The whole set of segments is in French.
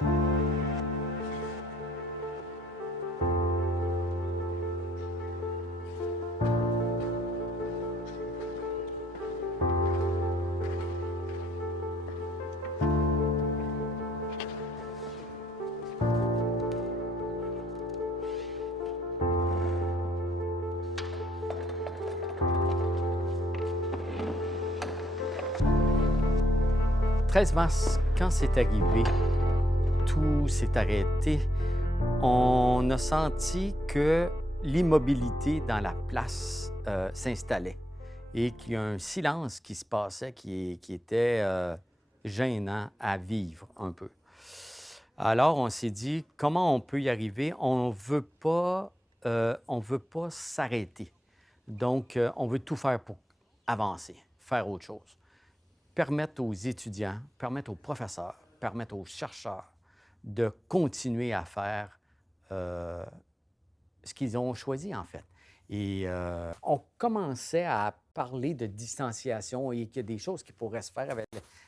Le 13 mars, quand c'est arrivé, tout s'est arrêté. On a senti que l'immobilité dans la place s'installait et qu'il y a un silence qui se passait qui était gênant à vivre un peu. Alors, on s'est dit, comment on peut y arriver? On ne veut pas s'arrêter. Donc, on veut tout faire pour avancer, faire autre chose. Permettre aux étudiants, permettre aux professeurs, permettre aux chercheurs de continuer à faire ce qu'ils ont choisi, en fait. Et on commençait à parler de distanciation et qu'il y a des choses qui pourraient se faire avec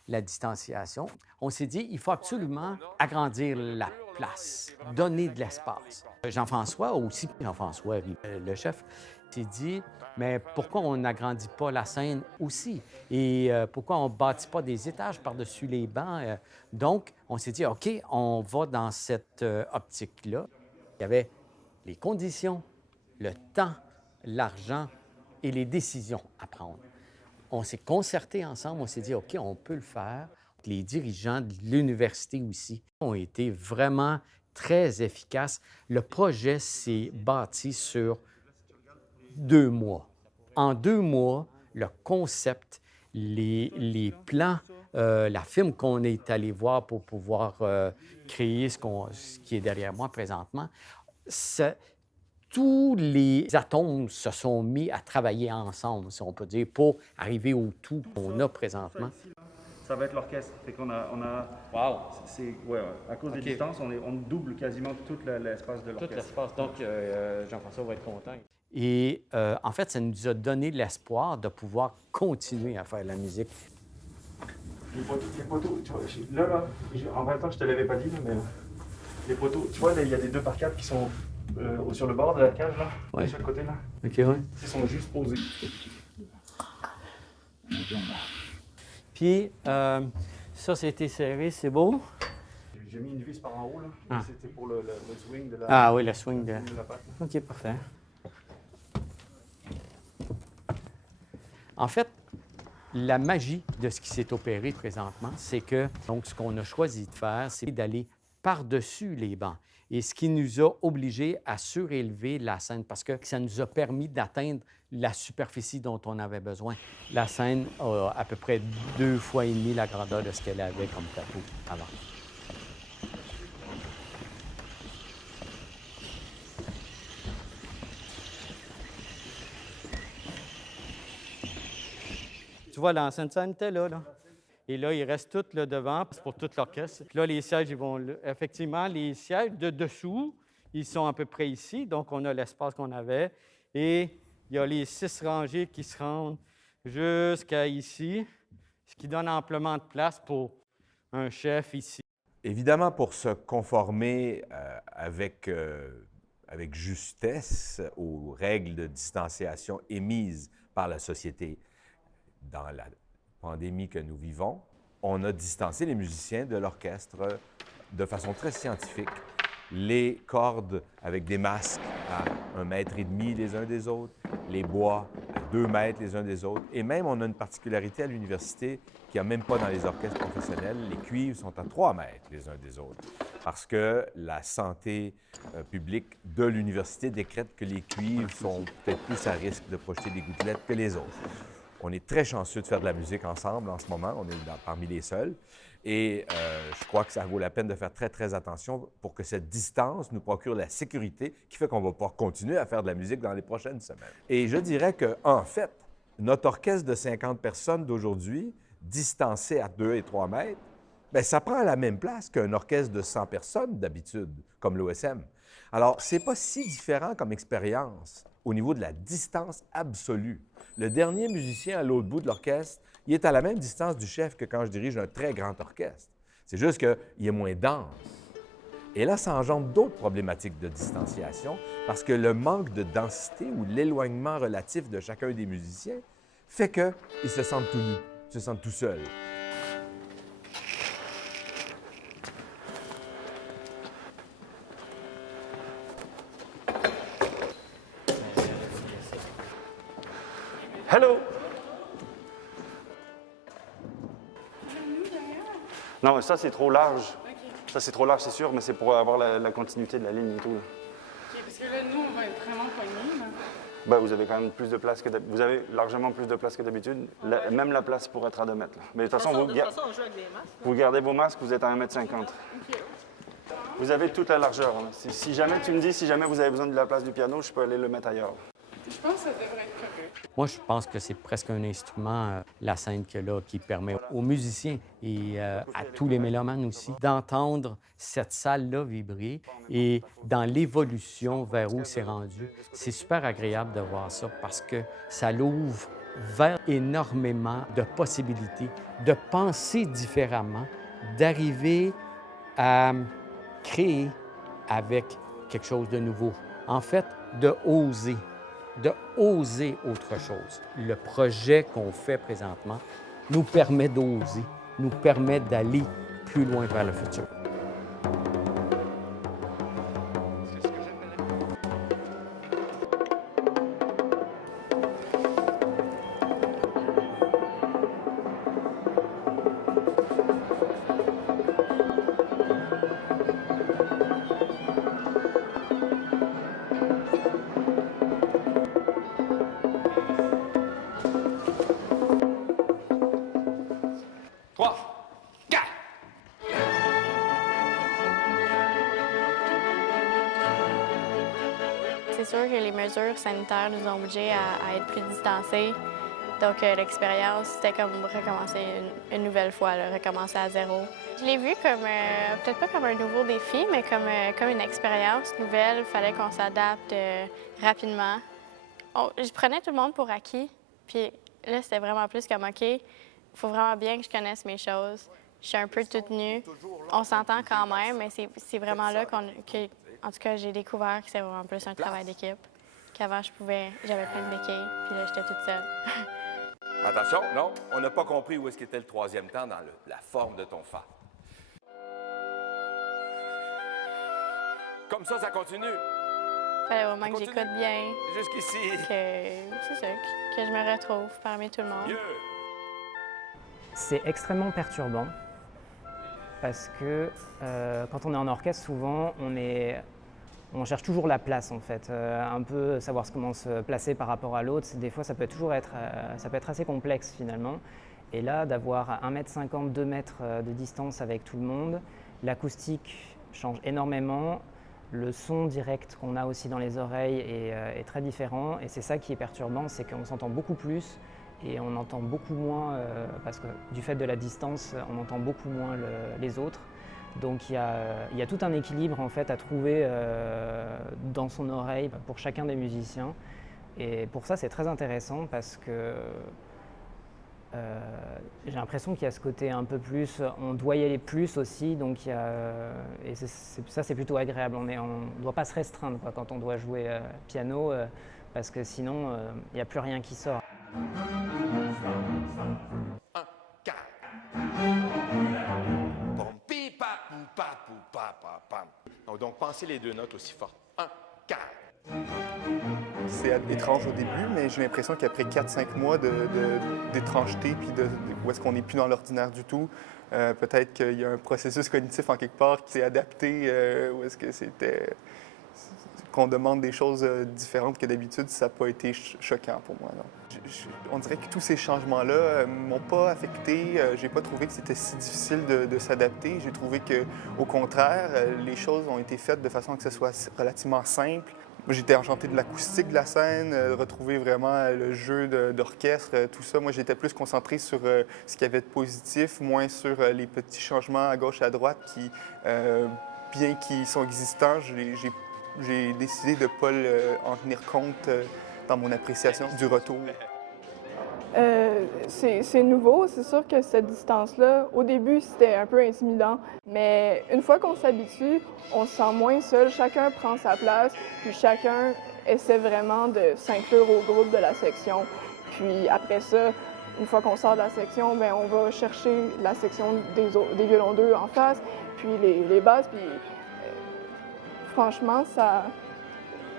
la distanciation. On s'est dit, il faut absolument agrandir la place, donner de l'espace. Jean-François aussi, Jean-François, le chef, s'est dit, mais pourquoi on n'agrandit pas la scène aussi? Et pourquoi on ne bâtit pas des étages par-dessus les bancs? Donc, on s'est dit, OK, on va dans cette optique-là. Il y avait les conditions, le temps, l'argent et les décisions à prendre. On s'est concertés ensemble, on s'est dit, OK, on peut le faire. Les dirigeants de l'université aussi ont été vraiment très efficaces. Le projet s'est bâti sur 2 mois. En 2 mois, le concept, les plans, la firme qu'on est allé voir pour pouvoir créer ce qui est derrière moi présentement, tous les atomes se sont mis à travailler ensemble, si on peut dire, pour arriver au tout qu'on a présentement. Ça va être l'orchestre. Fait qu'on a... Wow! Ouais, à cause des distances, on double quasiment tout l'espace de l'orchestre. Tout l'espace. Donc, Jean-François va être content. Et en fait, ça nous a donné l'espoir de pouvoir continuer à faire la musique. Les poteaux, tu vois, là, en même temps, je te l'avais pas dit, mais les poteaux, tu vois, il y a des 2x4 qui sont sur le bord de la cage, là, ouais. sur le côté, là. OK, oui. Ils sont juste posés. Puis, ça, c'était serré, c'est beau. J'ai mis une vis par en haut, là. Ah. C'était pour le swing de la... Ah oui, le swing de la patte. Là. OK, parfait. En fait, la magie de ce qui s'est opéré présentement, c'est que, donc, ce qu'on a choisi de faire, c'est d'aller par-dessus les bancs. Et ce qui nous a obligés à surélever la scène parce que ça nous a permis d'atteindre la superficie dont on avait besoin. La scène a à peu près 2 fois et demi la grandeur de ce qu'elle avait comme plateau avant. Tu vois, l'ancienne scène était là. Et là, il reste tout là devant, c'est pour tout l'orchestre. Puis là, les sièges, ils vont... Effectivement, les sièges de dessous, ils sont à peu près ici, donc on a l'espace qu'on avait. Et il y a les 6 rangées qui se rendent jusqu'à ici, ce qui donne amplement de place pour un chef ici. Évidemment, pour se conformer avec justesse aux règles de distanciation émises par la société dans la pandémie que nous vivons, on a distancé les musiciens de l'orchestre de façon très scientifique. Les cordes avec des masques à 1,5 mètre les uns des autres, les bois à 2 mètres les uns des autres. Et même, on a une particularité à l'université qu'il n'y a même pas dans les orchestres professionnels. Les cuivres sont à 3 mètres les uns des autres parce que la santé publique de l'université décrète que les cuivres sont peut-être plus à risque de projeter des gouttelettes que les autres. On est très chanceux de faire de la musique ensemble en ce moment. On est parmi les seuls. Et je crois que ça vaut la peine de faire très, très attention pour que cette distance nous procure la sécurité qui fait qu'on va pouvoir continuer à faire de la musique dans les prochaines semaines. Et je dirais qu'en fait, notre orchestre de 50 personnes d'aujourd'hui, distancé à 2 et 3 mètres, bien, ça prend la même place qu'un orchestre de 100 personnes d'habitude, comme l'OSM. Alors, c'est pas si différent comme expérience au niveau de la distance absolue. Le dernier musicien à l'autre bout de l'orchestre, il est à la même distance du chef que quand je dirige un très grand orchestre. C'est juste qu'il est moins dense. Et là, ça engendre d'autres problématiques de distanciation parce que le manque de densité ou l'éloignement relatif de chacun des musiciens fait qu'ils se sentent tout nus, se sentent tout seuls. Hello! Non, ça c'est trop large. Ça c'est trop large, c'est sûr, mais c'est pour avoir la continuité de la ligne et tout. OK, parce que là, nous, on va être vraiment pognés. Ben, vous avez quand même plus de place que d'habitude. Vous avez largement plus de place que d'habitude. Même la place pour être à 2 mètres. Là. Mais de toute façon, on joue avec des masques. vous gardez vos masques, vous êtes à 1,50 m. OK. Vous avez toute la largeur. Là. Si jamais tu me dis, si jamais vous avez besoin de la place du piano, je peux aller le mettre ailleurs. Je pense que ça devrait être correct. Moi, je pense que c'est presque un instrument, la scène qu'il y a là, qui permet aux musiciens et à tous les mélomanes aussi d'entendre cette salle-là vibrer. Et dans l'évolution vers où c'est rendu, c'est super agréable de voir ça parce que ça l'ouvre vers énormément de possibilités, de penser différemment, d'arriver à créer avec quelque chose de nouveau. En fait, de oser autre chose. Le projet qu'on fait présentement nous permet d'oser, nous permet d'aller plus loin vers le futur. C'est sûr que les mesures sanitaires nous ont obligés à être plus distancés. Donc l'expérience, c'était comme recommencer une nouvelle fois, là, recommencer à zéro. Je l'ai vu comme, peut-être pas comme un nouveau défi, mais comme une expérience nouvelle. Il fallait qu'on s'adapte rapidement. Je prenais tout le monde pour acquis. Puis là, c'était vraiment plus comme, OK, il faut vraiment bien que je connaisse mes choses. Je suis un peu toute nue. On s'entend quand même, mais c'est vraiment là en tout cas, j'ai découvert que c'est vraiment plus un travail d'équipe. Qu'avant, j'avais plein de béquilles, puis là, j'étais toute seule. Attention, non, on n'a pas compris où est-ce qu'était le troisième temps dans la forme de ton fa. Comme ça continue. Il fallait vraiment que j'écoute bien. Jusqu'ici. C'est ça, que je me retrouve parmi tout le monde. Mieux. C'est extrêmement perturbant parce que quand on est en orchestre, souvent, on cherche toujours la place en fait, un peu savoir comment se placer par rapport à l'autre. Des fois, ça peut être assez complexe finalement. Et là, d'avoir 1,50 m, 2 mètres de distance avec tout le monde, l'acoustique change énormément. Le son direct qu'on a aussi dans les oreilles est très différent. Et c'est ça qui est perturbant, c'est qu'on s'entend beaucoup plus et on entend beaucoup moins, parce que du fait de la distance, on entend beaucoup moins les autres. Donc il y a tout un équilibre en fait à trouver dans son oreille pour chacun des musiciens. Et pour ça, c'est très intéressant parce que j'ai l'impression qu'il y a ce côté un peu plus, on doit y aller plus aussi, donc et ça c'est plutôt agréable. On ne doit pas se restreindre quand on doit jouer piano parce que sinon il n'y a plus rien qui sort. Donc, pensez les deux notes aussi fort. 1, 4. C'est étrange au début, mais j'ai l'impression qu'après 4-5 mois d'étrangeté, puis où est-ce qu'on n'est plus dans l'ordinaire du tout, peut-être qu'il y a un processus cognitif en quelque part qui s'est adapté, où est-ce que qu'on demande des choses différentes que d'habitude, ça n'a pas été choquant pour moi. Non. On dirait que tous ces changements-là m'ont pas affecté. J'ai pas trouvé que c'était si difficile de s'adapter. J'ai trouvé que, au contraire, les choses ont été faites de façon que ce soit relativement simple. J'étais enchanté de l'acoustique de la scène, retrouver vraiment le jeu d'orchestre, tout ça. Moi, j'étais plus concentré sur ce qu'il y avait de positif, moins sur les petits changements à gauche et à droite qui, bien qu'ils sont existants, j'ai décidé de ne pas en tenir compte dans mon appréciation du retour. C'est nouveau, c'est sûr que cette distance-là, au début, c'était un peu intimidant, mais une fois qu'on s'habitue, on se sent moins seul, chacun prend sa place, puis chacun essaie vraiment de s'inclure au groupe de la section. Puis après ça, une fois qu'on sort de la section, bien, on va chercher la section des violons 2 en face, puis les basses, puis franchement,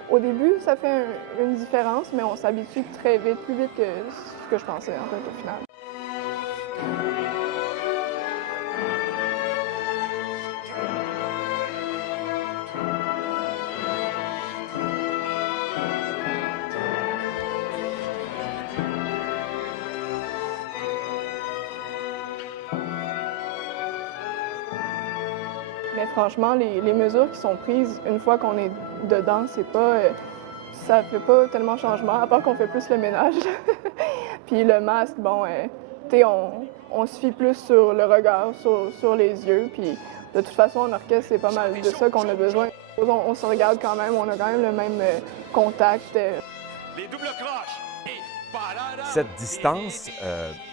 au début, ça fait une différence, mais on s'habitue très vite, plus vite que ce que je pensais, en fait, au final. Mais franchement, les mesures qui sont prises une fois qu'on est dedans, ça fait pas tellement changement, à part qu'on fait plus le ménage. Puis le masque, bon, on se fie plus sur le regard, sur les yeux. Puis de toute façon, en orchestre, c'est pas mal de ça qu'on a besoin. On se regarde quand même, on a quand même le même contact. Les doubles croches! Cette distance,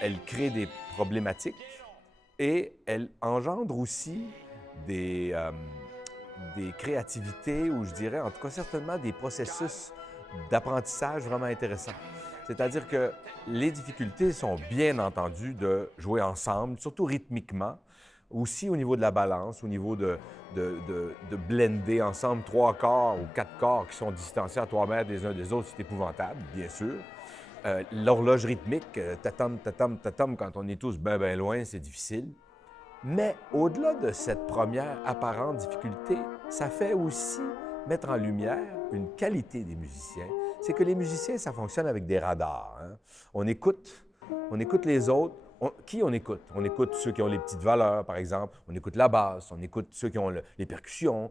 elle crée des problématiques et elle engendre aussi des créativités ou je dirais en tout cas certainement des processus d'apprentissage vraiment intéressants. C'est-à-dire que les difficultés sont bien entendu de jouer ensemble, surtout rythmiquement, aussi au niveau de la balance, au niveau de blender ensemble 3 corps ou 4 corps qui sont distanciés à 3 mètres les uns des autres, c'est épouvantable, bien sûr. L'horloge rythmique, tatam, tatam, tatam, quand on est tous bien loin, c'est difficile. Mais au-delà de cette première apparente difficulté, ça fait aussi mettre en lumière une qualité des musiciens. C'est que les musiciens, ça fonctionne avec des radars. Hein? On écoute les autres. Qui on écoute? On écoute ceux qui ont les petites valeurs, par exemple. On écoute la basse, on écoute ceux qui ont les percussions.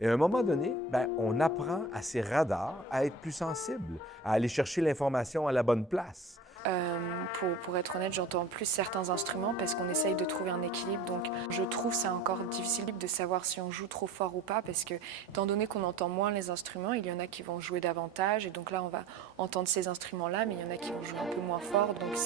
Et à un moment donné, bien, on apprend à ces radars à être plus sensibles, à aller chercher l'information à la bonne place. Pour être honnête, j'entends plus certains instruments parce qu'on essaye de trouver un équilibre. Donc, je trouve ça encore difficile de savoir si on joue trop fort ou pas parce que, étant donné qu'on entend moins les instruments, il y en a qui vont jouer davantage. Et donc là, on va entendre ces instruments-là, mais il y en a qui vont jouer un peu moins fort. Donc,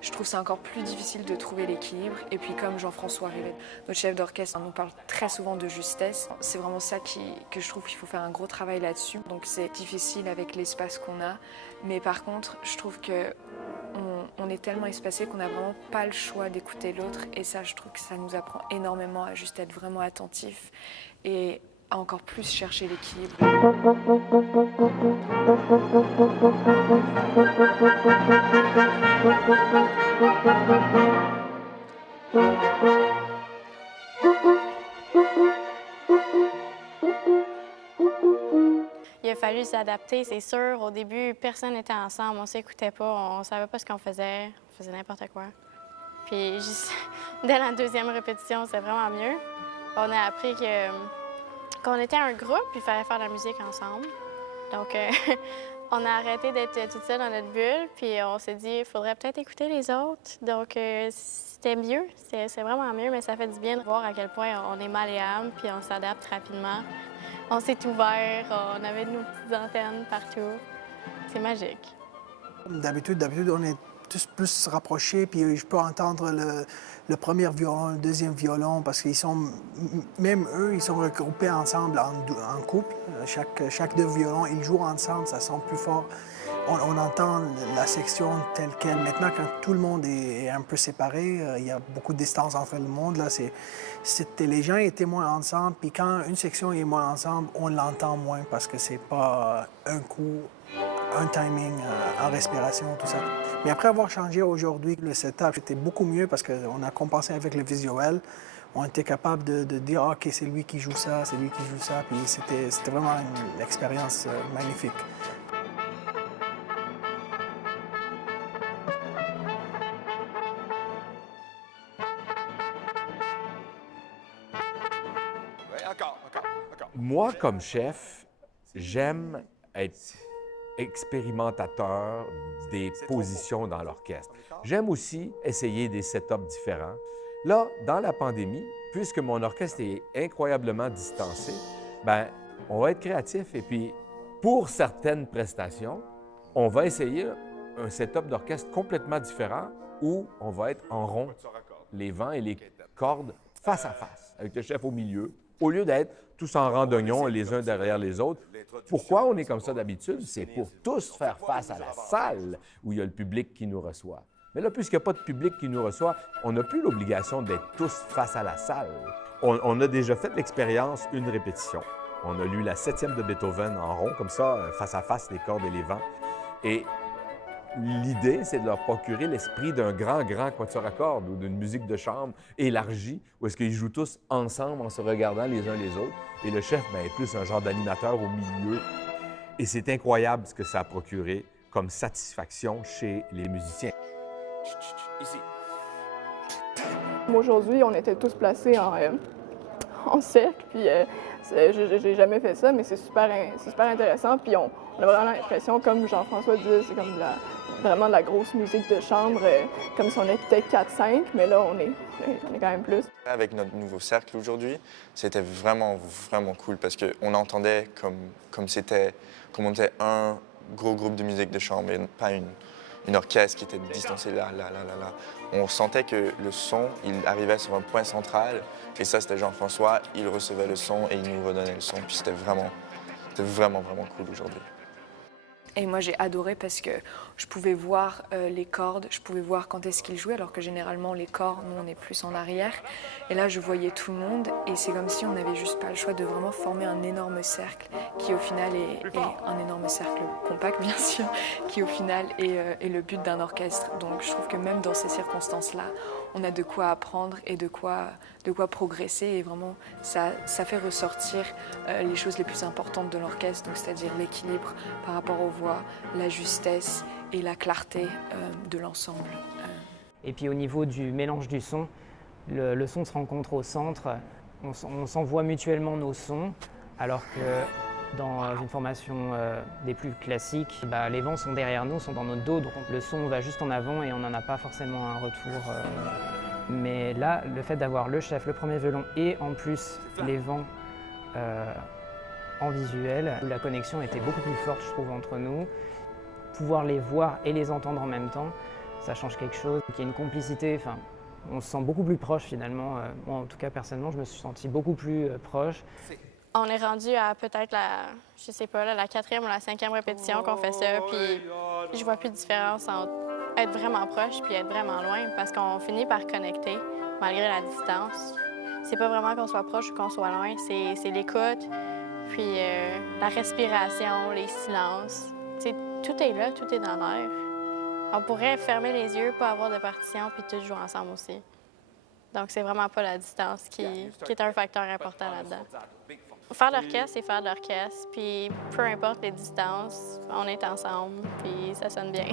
je trouve ça encore plus difficile de trouver l'équilibre. Et puis, comme Jean-François Rivet, notre chef d'orchestre, nous parle très souvent de justesse. C'est vraiment ça que je trouve qu'il faut faire un gros travail là-dessus. Donc, c'est difficile avec l'espace qu'on a. Mais par contre, je trouve que on est tellement espacé qu'on n'a vraiment pas le choix d'écouter l'autre. Et ça, je trouve que ça nous apprend énormément à juste être vraiment attentif et à encore plus chercher l'équilibre. Il a fallu s'adapter, c'est sûr. Au début, personne n'était ensemble, on s'écoutait pas, on savait pas ce qu'on faisait n'importe quoi. Puis juste dès la deuxième répétition, c'est vraiment mieux. On a appris qu'on était un groupe, puis il fallait faire de la musique ensemble. Donc, on a arrêté d'être toute seule dans notre bulle, puis on s'est dit, il faudrait peut-être écouter les autres. Donc, c'était mieux, c'est vraiment mieux, mais ça fait du bien de voir à quel point on est malléable, puis on s'adapte rapidement. On s'est ouvert, on avait nos petites antennes partout. C'est magique. D'habitude, on est tous plus rapprochés, puis je peux entendre le premier violon, le deuxième violon, parce qu'ils sont, même eux, ils sont regroupés ensemble en couple. Chaque 2 violons, ils jouent ensemble, ça sonne plus fort. On entend la section telle qu'elle. Maintenant, quand tout le monde est un peu séparé, il y a beaucoup de distance entre le monde. Là, les gens étaient moins ensemble, puis quand une section est moins ensemble, on l'entend moins parce que c'est pas un coup, un timing en respiration, tout ça. Mais après avoir changé aujourd'hui, le setup était beaucoup mieux parce qu'on a compensé avec le visuel. On était capable de dire, OK, c'est lui qui joue ça, c'est lui qui joue ça. Puis c'était vraiment une expérience magnifique. Moi, comme chef, j'aime être expérimentateur des positions dans l'orchestre. J'aime aussi essayer des setups différents. Là, dans la pandémie, puisque mon orchestre est incroyablement distancé, bien, on va être créatif et puis, pour certaines prestations, on va essayer un setup d'orchestre complètement différent où on va être en rond, les vents et les cordes face à face, avec le chef au milieu, au lieu d'être tous en rang d'oignons les uns derrière les autres. Pourquoi on est comme ça d'habitude? C'est pour tous faire face à la salle où il y a le public qui nous reçoit. Mais là, puisqu'il n'y a pas de public qui nous reçoit, on n'a plus l'obligation d'être tous face à la salle. On a déjà fait l'expérience, une répétition. On a lu la 7e de Beethoven en rond, comme ça, face à face, les cordes et les vents. Et l'idée, c'est de leur procurer l'esprit d'un grand quatuor à cordes ou d'une musique de chambre élargie, où est-ce qu'ils jouent tous ensemble en se regardant les uns les autres. Et le chef est plus un genre d'animateur au milieu. Et c'est incroyable ce que ça a procuré comme satisfaction chez les musiciens. Ici. Aujourd'hui, on était tous placés en cercle, puis j'ai jamais fait ça, mais c'est super intéressant, puis on a vraiment l'impression, comme Jean-François disait, c'est comme vraiment de la grosse musique de chambre, comme si on était 4-5, mais là, on est quand même plus. Avec notre nouveau cercle aujourd'hui, c'était vraiment cool, parce qu'on entendait comme on était un gros groupe de musique de chambre, et pas une orchestre qui était distancée là. On sentait que le son, il arrivait sur un point central, et ça, c'était Jean-François, il recevait le son et il nous redonnait le son, puis c'était vraiment cool aujourd'hui. Et moi, j'ai adoré parce que je pouvais voir les cordes, je pouvais voir quand est-ce qu'ils jouaient, alors que généralement, les corps, nous, on est plus en arrière. Et là, je voyais tout le monde, et c'est comme si on n'avait juste pas le choix de vraiment former un énorme cercle, qui au final est un énorme cercle compact, bien sûr, qui au final est le but d'un orchestre. Donc, je trouve que même dans ces circonstances-là, on a de quoi apprendre et de quoi progresser, et vraiment, ça fait ressortir les choses les plus importantes de l'orchestre, donc c'est-à-dire l'équilibre par rapport aux voix, la justesse et la clarté de l'ensemble. Et puis au niveau du mélange du son, le son se rencontre au centre, on s'envoie mutuellement nos sons, alors que dans une formation des plus classiques, les vents sont derrière nous, sont dans notre dos, donc le son va juste en avant et on n'en a pas forcément un retour. Mais là, le fait d'avoir le chef, le premier violon et en plus les vents en visuel, la connexion était beaucoup plus forte, je trouve, entre nous. Pouvoir les voir et les entendre en même temps, ça change quelque chose. Il y a une complicité, on se sent beaucoup plus proche finalement. Moi, en tout cas, personnellement, je me suis senti beaucoup plus proche. On est rendu à peut-être la 4e ou la 5e répétition qu'on fait ça, puis je vois plus de différence entre être vraiment proche puis être vraiment loin, parce qu'on finit par connecter malgré la distance. C'est pas vraiment qu'on soit proche ou qu'on soit loin, c'est l'écoute, puis la respiration, les silences. Tout est là, tout est dans l'air. On pourrait fermer les yeux, pas avoir de partition, puis tout jouer ensemble aussi. Donc, c'est vraiment pas la distance qui est un facteur important là-dedans. Faire de l'orchestre, c'est faire de l'orchestre, puis peu importe les distances, on est ensemble, puis ça sonne bien.